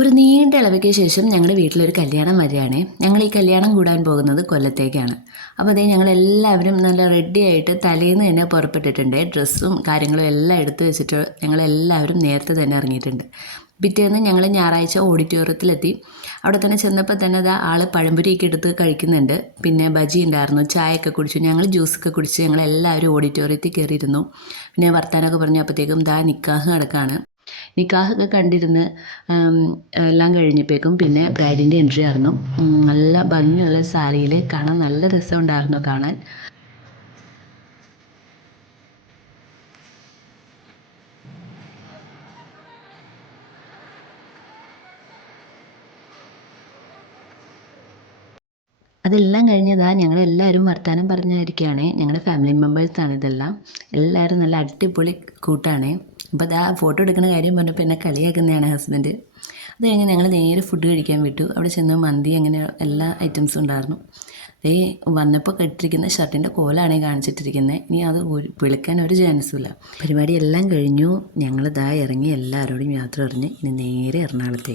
ഒരു നീണ്ട ഇളവയ്ക്ക് ശേഷം ഞങ്ങളുടെ വീട്ടിലൊരു കല്യാണം വരികയാണേ. ഞങ്ങൾ ഈ കല്യാണം കൂടാൻ പോകുന്നത് കൊല്ലത്തേക്കാണ്. അപ്പോൾ അതേ ഞങ്ങളെല്ലാവരും നല്ല റെഡി ആയിട്ട് തലേന്ന് തന്നെ പുറപ്പെട്ടിട്ടുണ്ട്. ഡ്രസ്സും കാര്യങ്ങളും എല്ലാം എടുത്ത് വെച്ചിട്ട് ഞങ്ങളെല്ലാവരും നേരത്തെ തന്നെ ഇറങ്ങിയിട്ടുണ്ട്. പിറ്റേന്ന് ഞങ്ങൾ ഞായറാഴ്ച ഓഡിറ്റോറിയത്തിലെത്തി. അവിടെ തന്നെ ചെന്നപ്പോൾ തന്നെ അതാ ആൾ പഴംപൊരിയൊക്കെ എടുത്ത് കഴിക്കുന്നുണ്ട്. പിന്നെ ബജി ഉണ്ടായിരുന്നു, ചായയൊക്കെ കുടിച്ചു. ഞങ്ങൾ ജ്യൂസൊക്കെ കുടിച്ച് ഞങ്ങളെല്ലാവരും ഓഡിറ്റോറിയത്തിൽ കയറിയിരുന്നു. പിന്നെ വർത്താനമൊക്കെ പറഞ്ഞപ്പോഴത്തേക്കും ദാ നിക്കാഹ് നടക്കുകയാണ്. നിക്കാഹൊക്കെ കണ്ടിരുന്ന് എല്ലാം കഴിഞ്ഞപ്പോഴേക്കും പിന്നെ ബ്രൈഡിൻ്റെ എൻട്രി ആയിരുന്നു. നല്ല ഭംഗിയുള്ള സാരിയിൽ കാണാൻ നല്ല രസമുണ്ടായിരുന്നു കാണാൻ. അതെല്ലാം കഴിഞ്ഞതാ ഞങ്ങളെല്ലാവരും വർത്തമാനം പറഞ്ഞിരിക്കുകയാണ്. ഞങ്ങളുടെ ഫാമിലി മെമ്പേഴ്സാണ് ഇതെല്ലാം. എല്ലാവരും നല്ല അടിപൊളി കൂട്ടാണ്. അപ്പോൾ അതാ ഫോട്ടോ എടുക്കുന്ന കാര്യം പറഞ്ഞപ്പോൾ എന്നെ കളിയാക്കുന്നതാണ് ഹസ്ബൻഡ്. അത് കഴിഞ്ഞ് ഞങ്ങൾ നേരെ ഫുഡ് കഴിക്കാൻ വിട്ടു. അവിടെ ചെന്ന് മന്തി അങ്ങനെ എല്ലാ ഐറ്റംസും ഉണ്ടായിരുന്നു. അതേ വന്നപ്പോൾ ഇട്ടിരിക്കുന്ന ഷർട്ടിൻ്റെ കോലാണ് കാണിച്ചിട്ടിരിക്കുന്നത്. ഇനി അത് വിളിക്കാൻ ഒരു ചാൻസും ഇല്ല. പരിപാടി എല്ലാം കഴിഞ്ഞു. ഞങ്ങൾ ഇറങ്ങി എല്ലാവരോടും യാത്ര പറഞ്ഞ് ഇനി നേരെ എറണാകുളത്തേക്ക്.